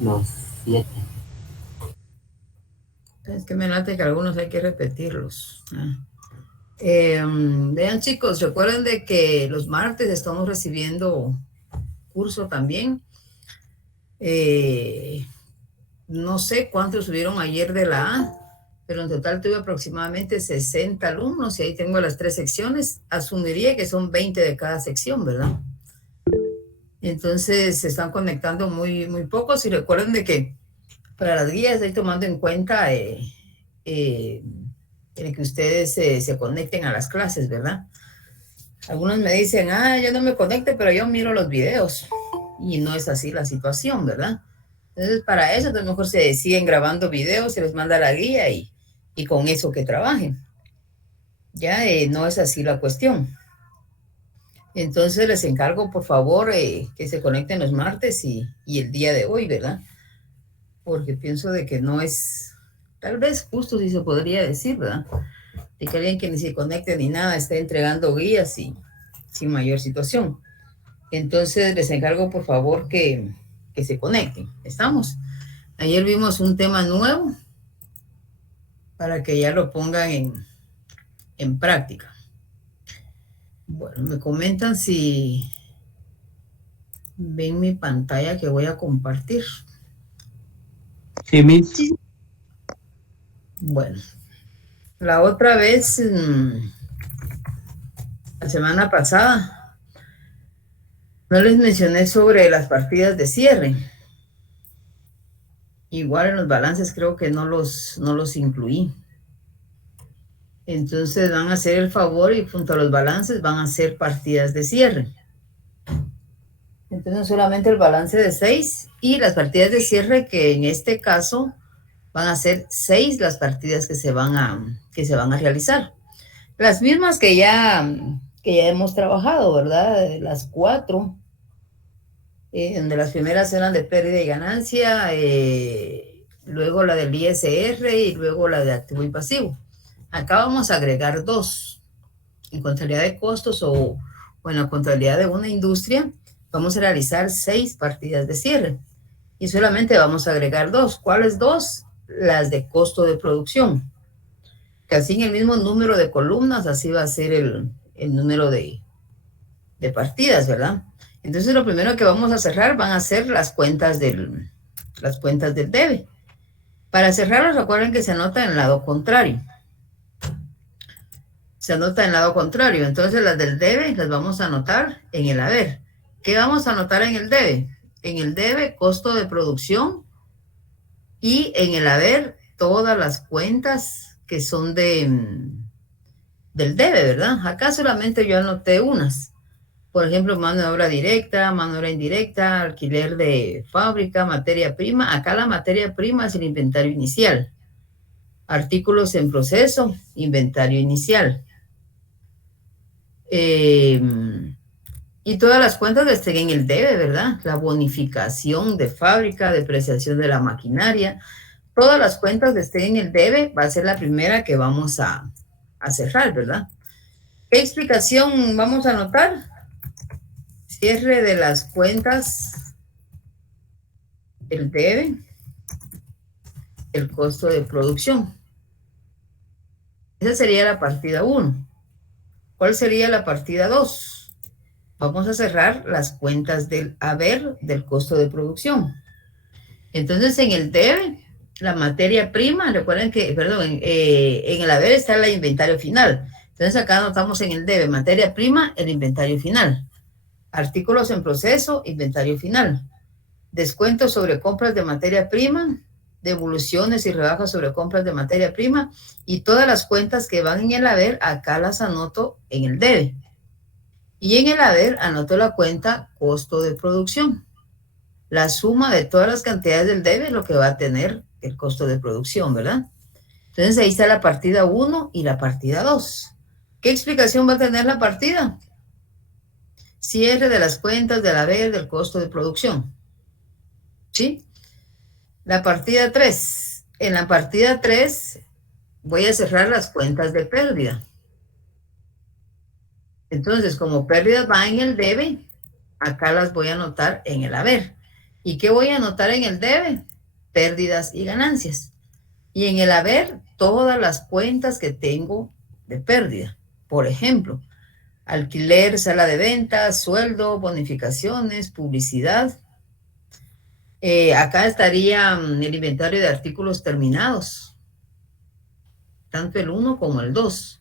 los 7. Es que me late que algunos hay que repetirlos. Vean, chicos, recuerden de que los martes estamos recibiendo curso también. No sé cuántos subieron ayer de la A, pero en total tuve aproximadamente 60 alumnos y ahí tengo las 3 secciones. Asumiría que son 20 de cada sección, ¿verdad? Entonces se están conectando muy, muy pocos y recuerden de que para las guías estoy tomando en cuenta el que ustedes se conecten a las clases, ¿verdad? Algunos me dicen, yo no me conecte, pero yo miro los videos. Y no es así la situación, ¿verdad? Entonces, para eso, entonces mejor se siguen grabando videos, se les manda la guía y con eso que trabajen. Ya no es así la cuestión. Entonces, les encargo, por favor, que se conecten los martes y el día de hoy, ¿verdad? Porque pienso de que no es, tal vez justo si se podría decir, ¿verdad? De que alguien que ni se conecte ni nada esté entregando guías y sin mayor situación. Entonces, les encargo, por favor, que se conecten. ¿Estamos? Ayer vimos un tema nuevo para que ya lo pongan en práctica. Bueno, me comentan si ven mi pantalla que voy a compartir. Sí, Miss. Sí. Bueno, la otra vez, la semana pasada, no les mencioné sobre las partidas de cierre. Igual en los balances creo que no los incluí. Entonces van a hacer el favor y junto a los balances van a hacer partidas de cierre. Entonces solamente el balance de 6 y las partidas de cierre, que en este caso van a ser 6 las partidas que se van a realizar. Las mismas que ya hemos trabajado, ¿verdad? Las 4, donde las primeras eran de pérdida y ganancia, luego la del ISR y luego la de activo y pasivo. Acá vamos a agregar 2. En contabilidad de costos o en la contabilidad de una industria, vamos a realizar 6 partidas de cierre y solamente vamos a agregar 2. ¿Cuáles 2? Las de costo de producción. Que así en el mismo número de columnas, así va a ser el número de partidas, ¿verdad? Entonces lo primero que vamos a cerrar van a ser las cuentas del debe. Para cerrarlos, recuerden que se anota en el lado contrario. Se anota en el lado contrario. Entonces las del debe las vamos a anotar en el haber. ¿Qué vamos a anotar en el debe? En el debe, costo de producción, y en el haber, todas las cuentas que son del debe, ¿verdad? Acá solamente yo anoté unas. Por ejemplo, mano de obra directa, mano de obra indirecta, alquiler de fábrica, materia prima. Acá la materia prima es el inventario inicial. Artículos en proceso, inventario inicial. Y todas las cuentas estén en el debe, ¿verdad? La bonificación de fábrica, depreciación de la maquinaria, todas las cuentas estén en el debe, va a ser la primera que vamos a cerrar, ¿verdad? ¿Qué explicación vamos a anotar? Cierre de las cuentas, el debe, el costo de producción. Esa sería la partida 1. ¿Cuál sería la partida 2? Vamos a cerrar las cuentas del haber del costo de producción. Entonces, en el debe, la materia prima, recuerden que, perdón, en el haber está el inventario final. Entonces, acá anotamos en el debe, materia prima, el inventario final. Artículos en proceso, inventario final. Descuentos sobre compras de materia prima, devoluciones y rebajas sobre compras de materia prima, y todas las cuentas que van en el haber, acá las anoto en el debe. Y en el haber anoto la cuenta costo de producción. La suma de todas las cantidades del debe es lo que va a tener el costo de producción, ¿verdad? Entonces ahí está la partida 1 y la partida 2. ¿Qué explicación va a tener la partida? Cierre de las cuentas del haber del costo de producción. ¿Sí? La partida 3. En la partida 3 voy a cerrar las cuentas de pérdida. Entonces, como pérdidas va en el debe, acá las voy a anotar en el haber. ¿Y qué voy a anotar en el debe? Pérdidas y ganancias. Y en el haber, todas las cuentas que tengo de pérdida. Por ejemplo, alquiler, sala de ventas, sueldo, bonificaciones, publicidad. Acá estaría el inventario de artículos terminados, tanto el 1 como el 2.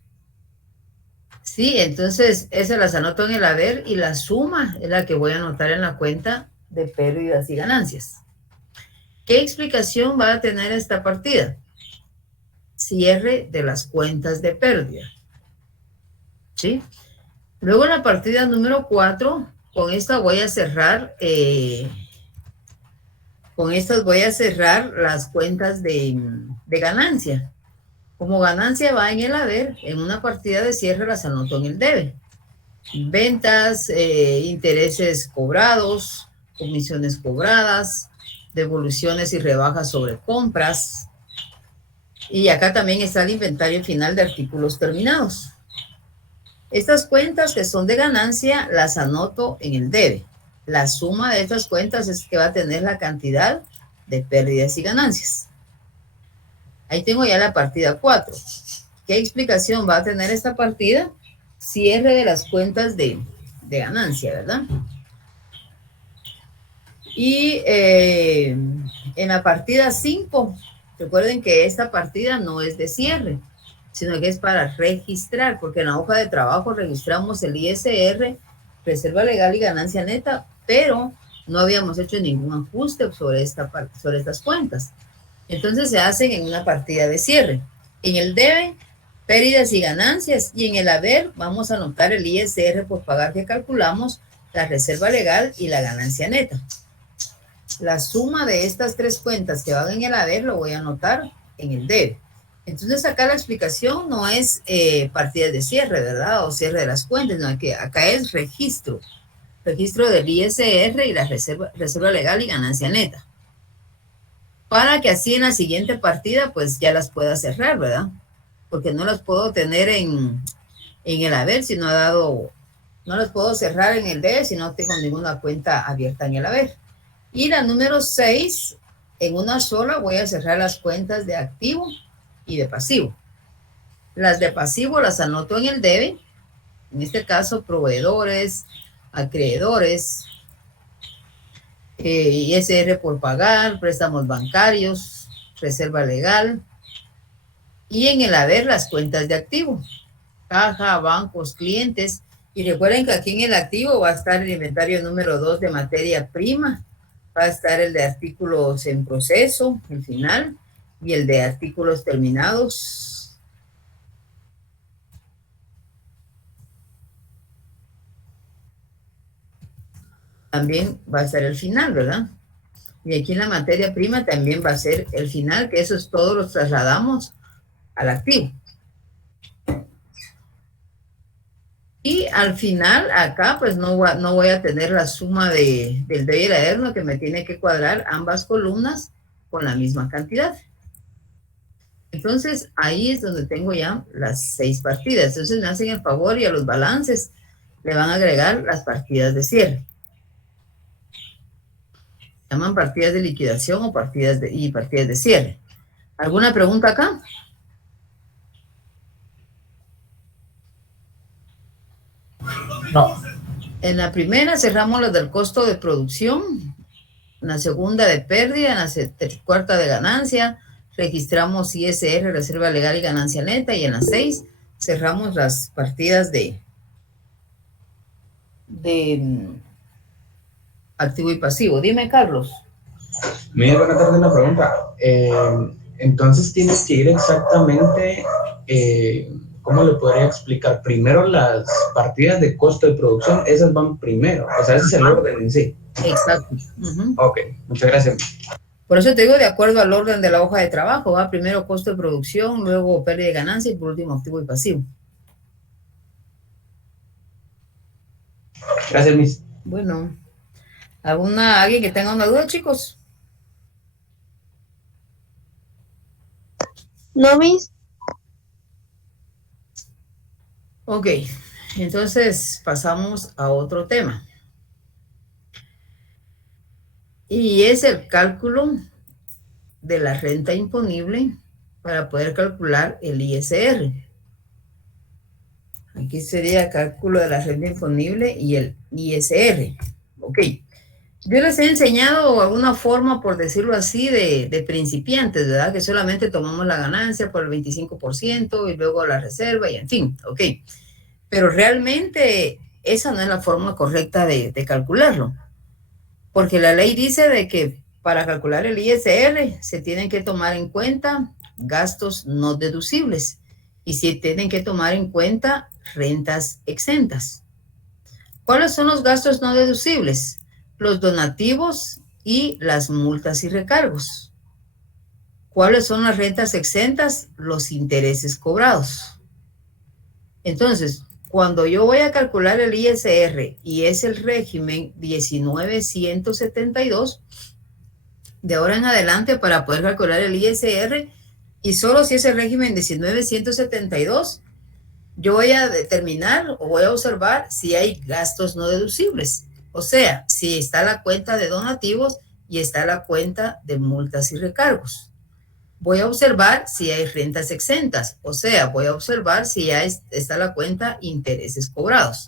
Sí, entonces esas las anoto en el haber y la suma es la que voy a anotar en la cuenta de pérdidas y ganancias. ¿Qué explicación va a tener esta partida? Cierre de las cuentas de pérdida. ¿Sí? Luego la partida número 4, con esta voy a cerrar, con estas voy a cerrar las cuentas de ganancia. Como ganancia va en el haber, en una partida de cierre las anoto en el debe. Ventas, intereses cobrados, comisiones cobradas, devoluciones y rebajas sobre compras. Y acá también está el inventario final de artículos terminados. Estas cuentas que son de ganancia las anoto en el debe. La suma de estas cuentas es que va a tener la cantidad de pérdidas y ganancias. Ahí tengo ya la partida 4. ¿Qué explicación va a tener esta partida? Cierre de las cuentas de ganancia, ¿verdad? Y en la partida 5, recuerden que esta partida no es de cierre, sino que es para registrar, porque en la hoja de trabajo registramos el ISR, reserva legal y ganancia neta, pero no habíamos hecho ningún ajuste sobre estas cuentas. Entonces se hacen en una partida de cierre. En el debe, pérdidas y ganancias, y en el haber vamos a anotar el ISR por pagar que calculamos, la reserva legal y la ganancia neta. La suma de estas tres cuentas que van en el haber lo voy a anotar en el debe. Entonces acá la explicación no es partidas de cierre, ¿verdad? O cierre de las cuentas, no, que acá es registro del ISR y la reserva legal y ganancia neta. Para que así en la siguiente partida pues ya las pueda cerrar, ¿verdad? Porque no las puedo tener en el haber si no ha dado, no las puedo cerrar en el debe si no tengo ninguna cuenta abierta en el haber. Y la número 6, en una sola voy a cerrar las cuentas de activo y de pasivo. Las de pasivo las anoto en el debe, en este caso proveedores, acreedores, ISR por pagar, préstamos bancarios, reserva legal. Y en el haber las cuentas de activo, caja, bancos, clientes. Y recuerden que aquí en el activo va a estar el inventario número 2 de materia prima, va a estar el de artículos en proceso, el final, y el de artículos terminados. También va a estar el final, ¿verdad? Y aquí en la materia prima también va a ser el final, que esos todos los trasladamos al activo. Y al final, acá, pues no voy a tener la suma del debe y el haber, lo que me tiene que cuadrar ambas columnas con la misma cantidad. Entonces, ahí es donde tengo ya las 6 partidas. Entonces, me hacen el favor y a los balances le van a agregar las partidas de cierre. Se llaman partidas de liquidación o partidas de cierre. ¿Alguna pregunta acá? No. En la primera cerramos las del costo de producción, en la segunda de pérdida, en la cuarta de ganancia, registramos ISR, reserva legal y ganancia neta, y en las 6 cerramos las partidas de activo y pasivo. Dime, Carlos. Mira, buenas tardes, una pregunta. Entonces tienes que ir exactamente, ¿cómo le podría explicar? Primero las partidas de costo de producción, esas van primero, o sea, ese es el orden en sí. Exacto. Ok, muchas gracias. Por eso te digo, de acuerdo al orden de la hoja de trabajo, va primero costo de producción, luego pérdida de ganancia y por último activo y pasivo. Gracias, Miss. Bueno, ¿alguien que tenga una duda, chicos? No, Miss. Ok, entonces pasamos a otro tema. Y es el cálculo de la renta imponible para poder calcular el ISR. Aquí sería cálculo de la renta imponible y el ISR. Ok. Yo les he enseñado alguna forma, por decirlo así, de principiantes, ¿verdad? Que solamente tomamos la ganancia por el 25% y luego la reserva y en fin, ok. Pero realmente esa no es la forma correcta de calcularlo, porque la ley dice de que para calcular el ISR se tienen que tomar en cuenta gastos no deducibles y se tienen que tomar en cuenta rentas exentas. ¿Cuáles son los gastos no deducibles? Los donativos y las multas y recargos. ¿Cuáles son las rentas exentas? Los intereses cobrados. Entonces, cuando yo voy a calcular el ISR y es el régimen 19172, de ahora en adelante para poder calcular el ISR, y solo si es el régimen 19172, yo voy a determinar o voy a observar si hay gastos no deducibles. O sea, si está la cuenta de donativos y está la cuenta de multas y recargos. Voy a observar si hay rentas exentas. O sea, voy a observar si ya está la cuenta intereses cobrados.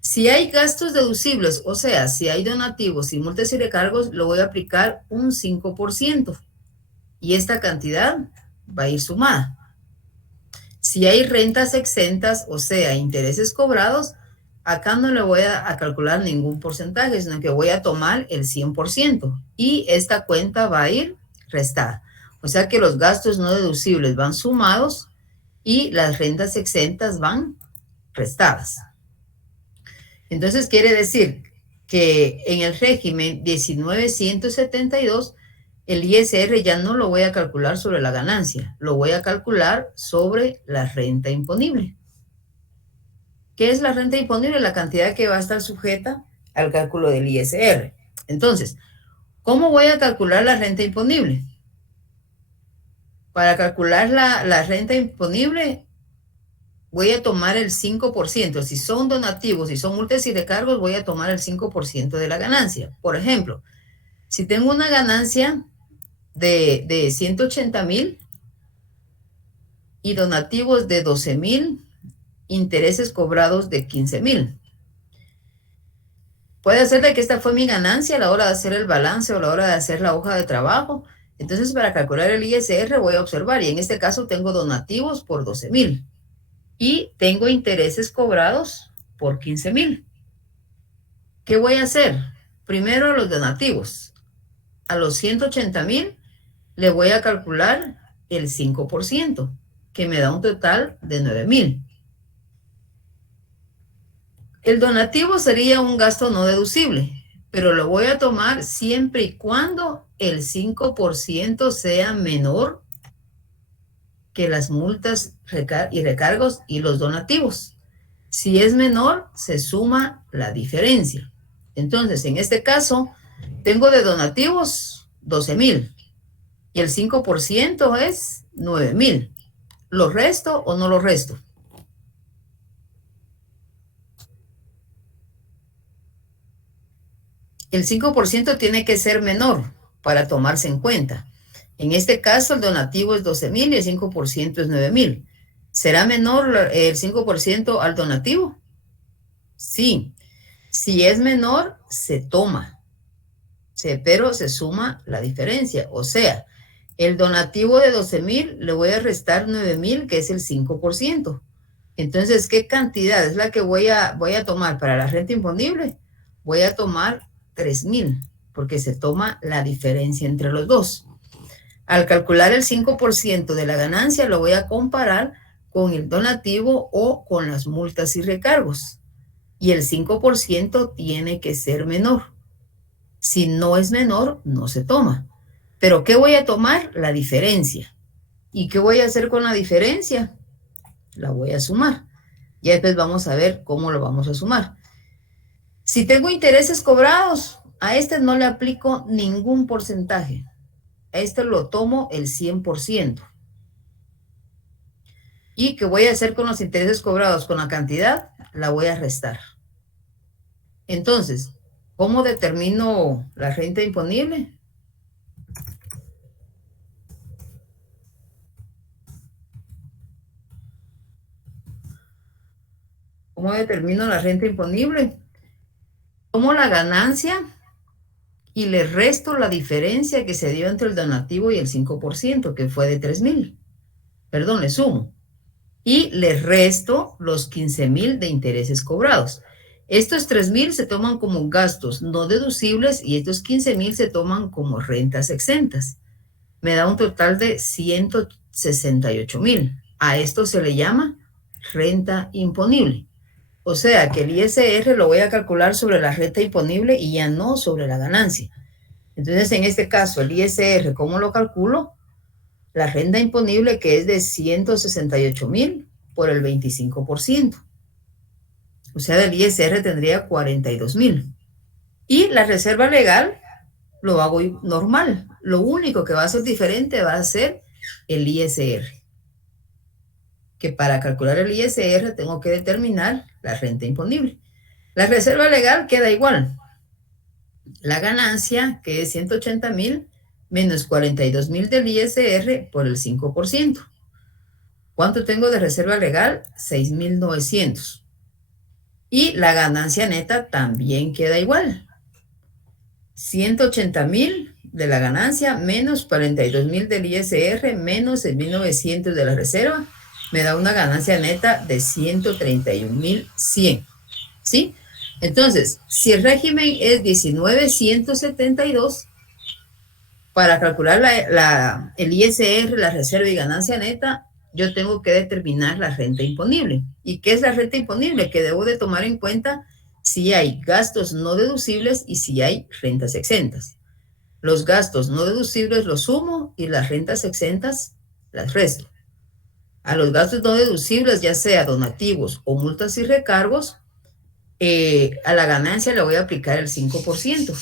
Si hay gastos deducibles, o sea, si hay donativos y multas y recargos, lo voy a aplicar un 5%. Y esta cantidad va a ir sumada. Si hay rentas exentas, o sea, intereses cobrados, acá no le voy a calcular ningún porcentaje, sino que voy a tomar el 100% y esta cuenta va a ir restada. O sea que los gastos no deducibles van sumados y las rentas exentas van restadas. Entonces quiere decir que en el régimen 19172, el ISR ya no lo voy a calcular sobre la ganancia, lo voy a calcular sobre la renta imponible. ¿Qué es la renta imponible? La cantidad que va a estar sujeta al cálculo del ISR. Entonces, ¿cómo voy a calcular la renta imponible? Para calcular la renta imponible, voy a tomar el 5%. Si son donativos, si son multas y recargos, voy a tomar el 5% de la ganancia. Por ejemplo, si tengo una ganancia de 180,000 y donativos de 12,000, intereses cobrados de 15,000. Puede ser de que esta fue mi ganancia a la hora de hacer el balance o a la hora de hacer la hoja de trabajo. Entonces, para calcular el ISR voy a observar, y en este caso tengo donativos por 12,000 y tengo intereses cobrados por 15,000. ¿Qué voy a hacer? Primero los donativos. A los 180,000 le voy a calcular el 5%, que me da un total de 9,000. El donativo sería un gasto no deducible, pero lo voy a tomar siempre y cuando el 5% sea menor que las multas y recargos y los donativos. Si es menor, se suma la diferencia. Entonces, en este caso, tengo de donativos 12,000 y el 5% es 9,000. ¿Lo resto o no lo resto? El 5% tiene que ser menor para tomarse en cuenta. En este caso, el donativo es 12,000 y el 5% es 9,000. ¿Será menor el 5% al donativo? Sí. Si es menor, se toma, pero se suma la diferencia. O sea, el donativo de 12,000 le voy a restar 9,000, que es el 5%. Entonces, ¿qué cantidad es la que voy a tomar para la renta imponible? Voy a tomar 3,000, porque se toma la diferencia entre los dos. Al calcular el 5% de la ganancia, lo voy a comparar con el donativo o con las multas y recargos. Y el 5% tiene que ser menor. Si no es menor, no se toma. ¿Pero qué voy a tomar? La diferencia. ¿Y qué voy a hacer con la diferencia? La voy a sumar. Ya después vamos a ver cómo lo vamos a sumar. Si tengo intereses cobrados, a este no le aplico ningún porcentaje. A este lo tomo el 100%. ¿Y qué voy a hacer con los intereses cobrados? Con la cantidad, la voy a restar. Entonces, ¿Cómo determino la renta imponible? ¿Cómo determino la renta imponible? Tomo la ganancia y le resto la diferencia que se dio entre el donativo y el 5%, que fue de 3,000. Perdón, le sumo. Y le resto los 15,000 de intereses cobrados. Estos 3,000 se toman como gastos no deducibles y estos 15,000 se toman como rentas exentas. Me da un total de 168,000. A esto se le llama renta imponible. O sea que el ISR lo voy a calcular sobre la renta imponible y ya no sobre la ganancia. Entonces, en este caso, el ISR, ¿cómo lo calculo? La renta imponible, que es de 168,000 por el 25%. O sea, del ISR tendría 42,000. Y la reserva legal lo hago normal. Lo único que va a ser diferente va a ser el ISR. Que para calcular el ISR tengo que determinar la renta imponible. La reserva legal queda igual. La ganancia, que es 180,000, menos 42,000 del ISR por el 5%. ¿Cuánto tengo de reserva legal? 6,900. Y la ganancia neta también queda igual. 180,000 de la ganancia menos 42,000 del ISR menos 6,900 de la reserva me da una ganancia neta de 131,100. ¿Sí? Entonces, si el régimen es 19,172, para calcular el ISR, la reserva y ganancia neta, yo tengo que determinar la renta imponible. ¿Y qué es la renta imponible? Que debo de tomar en cuenta si hay gastos no deducibles y si hay rentas exentas. Los gastos no deducibles los sumo y las rentas exentas las resto. A los gastos no deducibles, ya sea donativos o multas y recargos, a la ganancia le voy a aplicar el 5%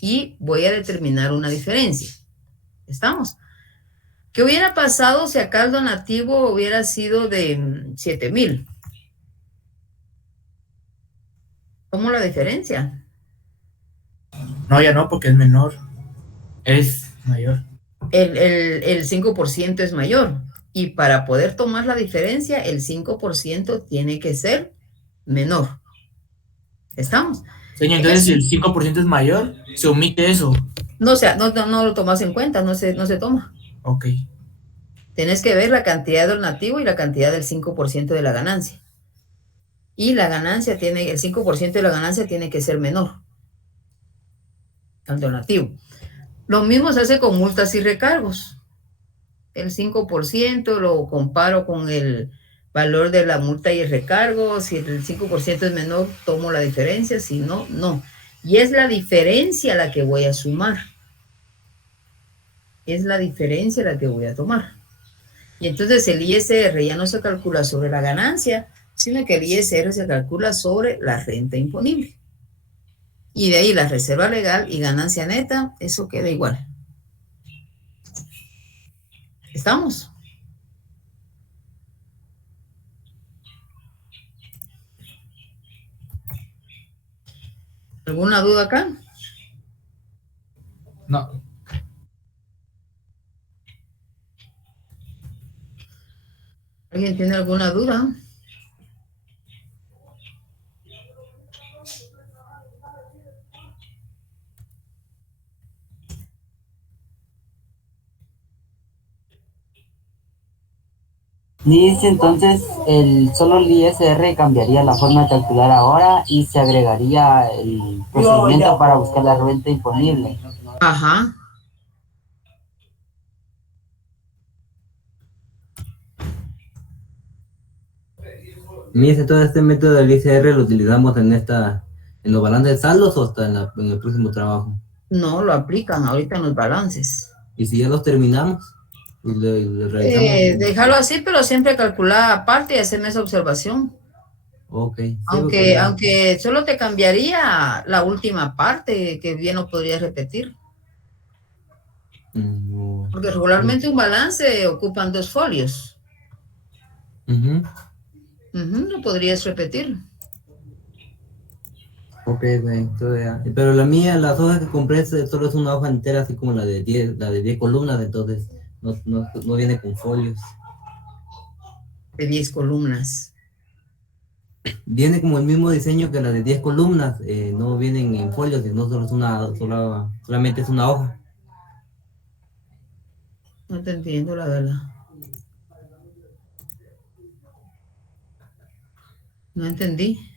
y voy a determinar una diferencia. ¿Estamos? ¿Qué hubiera pasado si acá el donativo hubiera sido de 7,000? ¿Cómo la diferencia? No, ya no, porque es menor. Es mayor. El 5% es mayor. Y para poder tomar la diferencia, el 5% tiene que ser menor. ¿Estamos? Señor, entonces si el 5% es mayor, se omite eso. No, o sea, no lo tomas en cuenta, no se toma. Ok. Tienes que ver la cantidad del donativo y la cantidad del 5% de la ganancia. Y la ganancia el 5% de la ganancia tiene que ser menor al donativo. Lo mismo se hace con multas y recargos. El 5% lo comparo con el valor de la multa y el recargo. Si el 5% es menor, tomo la diferencia. Si no, no. Y es la diferencia la que voy a sumar. Es la diferencia la que voy a tomar. Y entonces el ISR ya no se calcula sobre la ganancia, sino que el ISR se calcula sobre la renta imponible. Y de ahí la reserva legal y ganancia neta, eso queda igual. ¿Estamos? ¿Alguna duda acá? No. ¿Alguien tiene alguna duda? Dice entonces, solo el ISR cambiaría la forma de calcular ahora y se agregaría el procedimiento para buscar la renta imponible. Ajá. Dice, todo este método del ISR lo utilizamos en los balances de saldos o hasta en el próximo trabajo. No, lo aplican ahorita en los balances. Y si ya los terminamos y le realizamos. Déjalo así, pero siempre calcular aparte y hacerme esa observación. Ok. Sí, Aunque solo te cambiaría la última parte, que bien lo podrías repetir. Porque regularmente un balance ocupan 2 folios. Lo podrías repetir. Ok, güey, entonces ya. Pero la mía, las hojas que compré solo es una hoja entera, así como la de 10 columnas, entonces no viene con folios. De 10 columnas. Viene como el mismo diseño que la de 10 columnas, no vienen en folios, sino solo es solamente es una hoja. No te entiendo, la verdad. No entendí.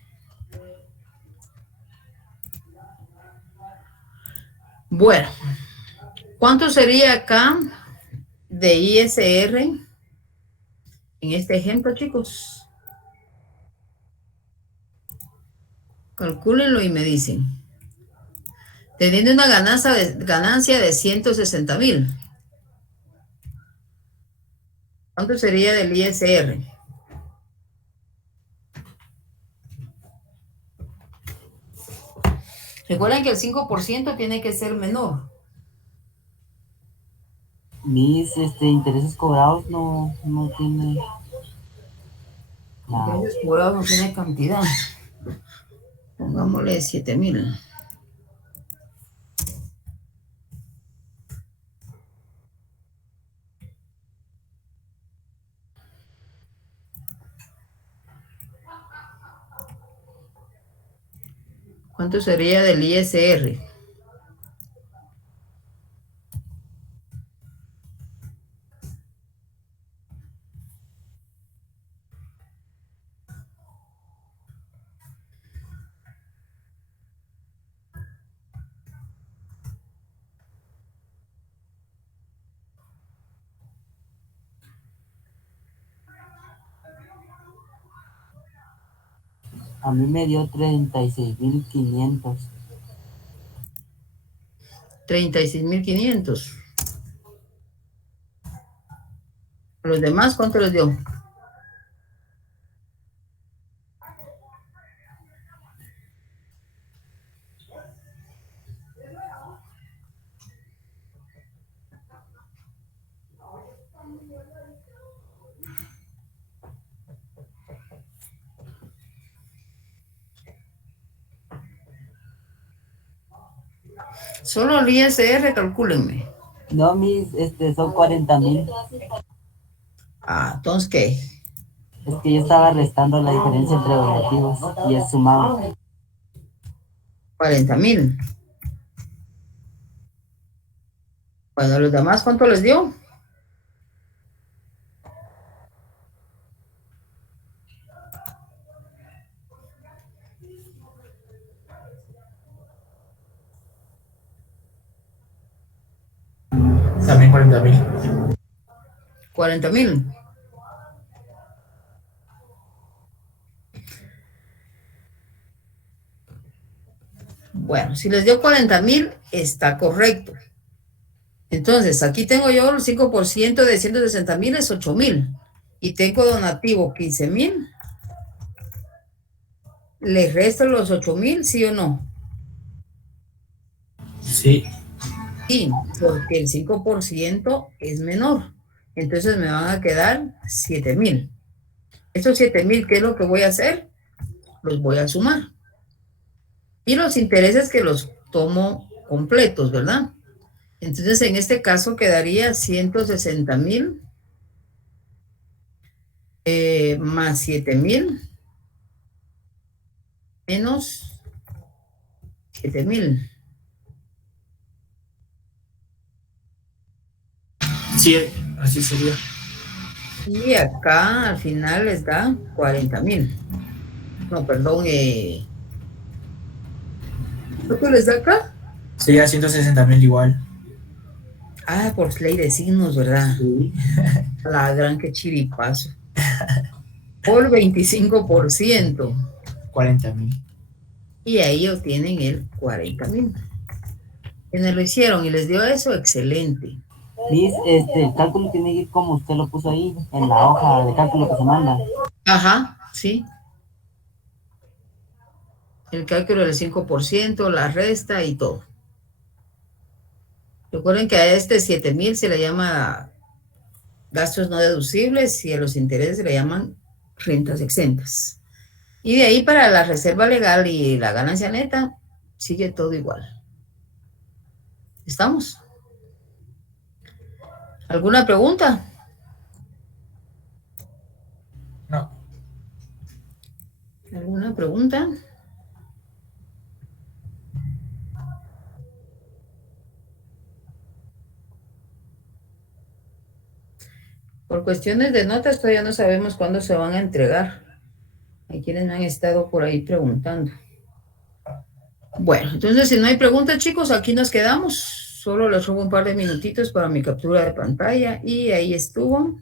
Bueno, ¿cuánto sería acá de ISR en este ejemplo, chicos? Calcúlenlo y me dicen. Teniendo una ganancia de 160,000. ¿Cuánto sería del ISR? Recuerden que el 5% tiene que ser menor. Mis intereses cobrados no tiene nada. Entonces, por ahora no tiene cantidad. Pongámosle 7,000. ¿Cuánto sería del ISR? A mí me dio 36.500. 36,500. ¿A los demás cuánto les dio? Solo el ISR, calcúlenme. No, son 40.000. Ah, entonces, ¿qué? Es que yo estaba restando la diferencia entre objetivos y es sumado. 40,000. Bueno, ¿a los demás cuánto les dio? También 40,000. 40,000. Bueno, si les dio 40,000, está correcto. Entonces, aquí tengo yo el 5% de 160,000 es 8,000. Y tengo donativo 15,000. ¿Les resto los 8,000, sí o no? Sí. Sí, porque el 5% es menor. Entonces me van a quedar 7,000. Estos 7,000, ¿qué es lo que voy a hacer? Los voy a sumar. Y los intereses que los tomo completos, ¿verdad? Entonces, en este caso quedaría 160,000 más 7,000 menos 7,000. Sí, así sería. Y acá al final les da 40,000. No, perdón. ¿Cuánto les da acá? Sería 160,000 igual. Ah, por ley de signos, ¿verdad? Sí. La gran que chiripazo. Por 25%. 40,000. Y ahí obtienen el 40,000. Quienes lo hicieron y les dio eso, excelente. Mis, el cálculo tiene que ir como usted lo puso ahí, en la hoja de cálculo que se manda. Ajá, sí. El cálculo del 5%, la resta y todo. Recuerden que a este 7,000 se le llama gastos no deducibles y a los intereses se le llaman rentas exentas. Y de ahí para la reserva legal y la ganancia neta, sigue todo igual. ¿Estamos? ¿Alguna pregunta? No. ¿Alguna pregunta? Por cuestiones de notas todavía no sabemos cuándo se van a entregar. Hay quienes me han estado por ahí preguntando. Bueno, entonces si no hay preguntas, chicos, aquí nos quedamos. Solo les robo un par de minutitos para mi captura de pantalla y ahí estuvo.